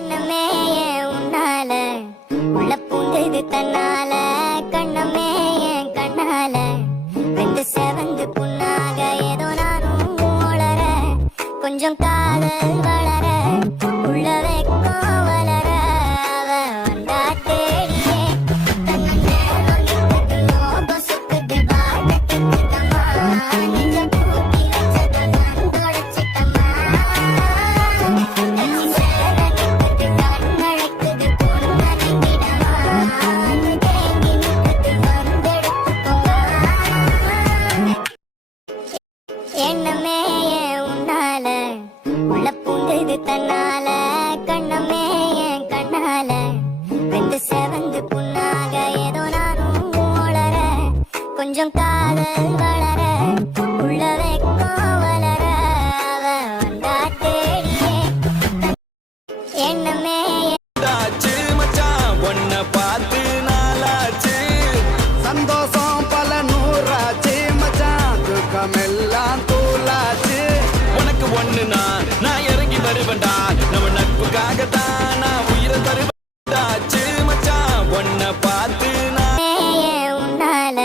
எண்ணமே உன்னால உள்ள பூந்தது தன்னால கண்ணமே என் கண்ணால வெந்து செவந்து புண்ணாக ஏதோ நானும் வளர கொஞ்சம் காதல் வளர உள்ள வெக்கம் வளர அவ வந்தா தேடியே எண்ணமே உன்னால உள்ள பூந்தது தன்னால கண்ணமே என் கண்ணால வெந்து செவந்து புண்ணாக ஏதோ நானும் வளர கொஞ்சம் காதல் வளர உள்ள வெக்கம் வளர அவ வந்தா தேடியே எண்ணமே பார்த்து நாளாச்சு சந்தோஷம் பல நூறாச்சு மச்சான் துக்கமெல்லாம் தூளாச்சு உனக்கு ஒண்ணுனா நான் இறங்கி வருவேன்டா நம்ம நட்புக்காகத்தான் நான் உயிரை தருவாச்சு மச்சான் உன்னை பார்த்து உன்னால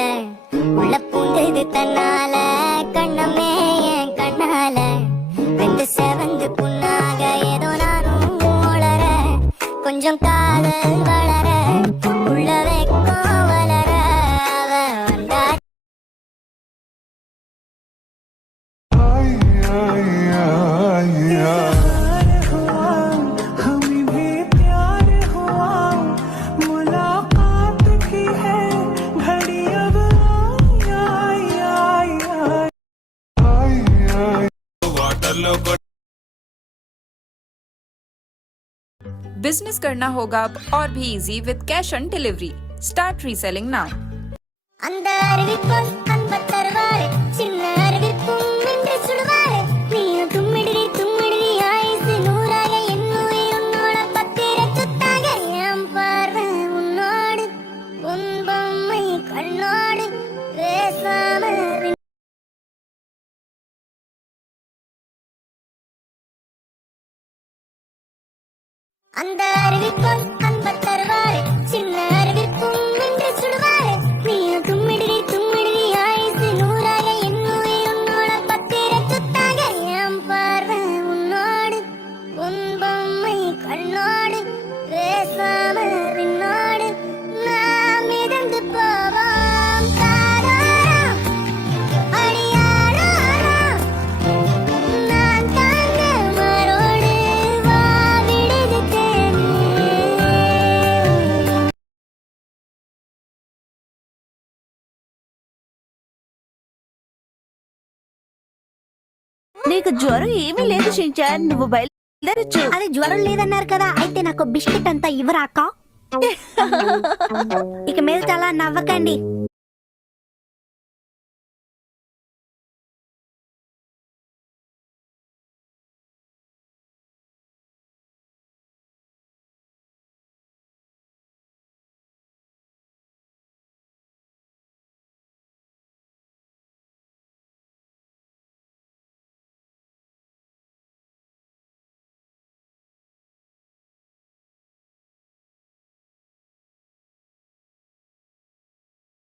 உள்ள பூந்தது தன்னால கண்ணமே என் கண்ணால வெந்து செவந்து புண்ணாக ஏதோ நானும் வளர கொஞ்சம் காதல் வளர உள்ள வெக்கம் வளர அவ வந்தா बिजनेस करना होगा अब और भी easy with cash on delivery. Start reselling now. அந்த அறிவிப்போம் அன்பத் தருவாரு சின்ன அறிவிப்பும் இன்று சுடுவாரு நீயும் தும்மிடி ஆயுசு நூறாக என்னுயிர் உன்னோட பத்திர சுத்தாக என் பார்வை உன்னோடு உன் பொம்மை கண்ணோடு பேசாம அந்த அறிவிப்போம் அன்பத் தருவாரு சின்ன அறிவிப்பும் இன்று சுடுவாரு நீயும் தும்மிடி ஆயுசு நூறாக என்னுயிர் உன்னோட பத்திர சுத்தாக என் பார்வை உன்னோடு உன் பொம்மை கண்ணோடு பேசாம விண்ணோடு நாம் மிதந்து போவோம் காதோரம் அடியாரோரம் நான் தாங்க மரோடு வா விடுது தேனே నీకు జ్వరం ఏమీ లేదు షించాన్ నువ్వు బయలుదేరచ్చు. అది జ్వరం లేదన్నారు కదా, అయితే నాకు బిస్కెట్ అంతా ఇవ్వరాక. ఇక మీద చాలా నవ్వకండి.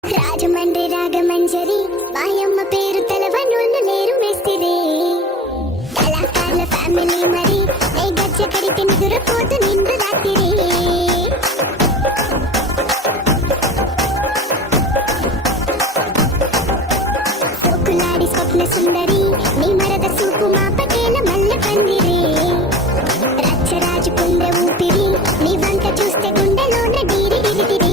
రాజమండ్రి రాగమంజరి బాయమ్మ పేరు తెలవనోళ్ళు లేరు వేస్తిదే కళాకారుల ఫ్యామిలీ మరి ఏ గజ్జ కడితే నిదురపోతు నిండు రాత్రి సోకులాడి స్వప్న సుందరి నీ మరద సూపు మా పటేల మల్ల పందిరే రచ్చరాజు కుందె ఊపిరి నీ వంట చూస్తే గుండెలోన డీరి డిరిడిరి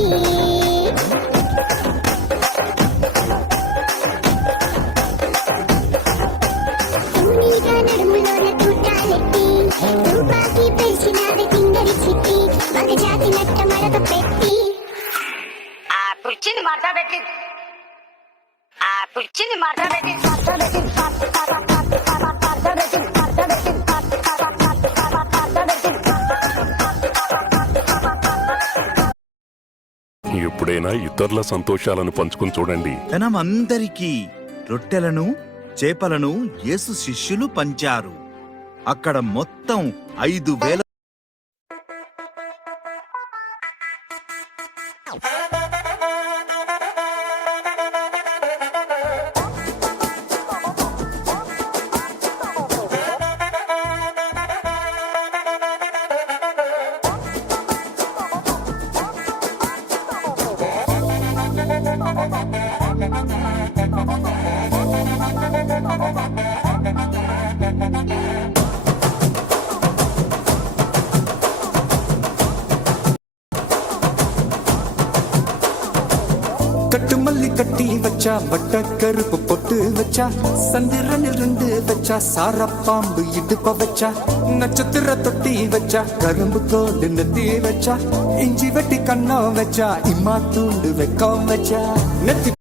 ఎప్పుడైనా ఇతరుల సంతోషాలను పంచుకుని చూడండి. జనమందరికీ రొట్టెలను చేపలను యేసు శిష్యులు పంచారు. అక్కడ మొత్తం 5,000 கட்டு மல்லி கட்டி வச்சா வட்ட கருப்பு பொட்டு வச்சா சந்திரனில் 2 வச்சா சாரப்பாம்பு இடுப்ப வச்சா நட்சத்திர தொட்டி வச்சா கரும்பு தோடு நெத்தி வச்சா இஞ்சி வெட்டி கண்ணம் வச்சா இம்மா தூண்டு வெக்கம் வச்சா நெத்தி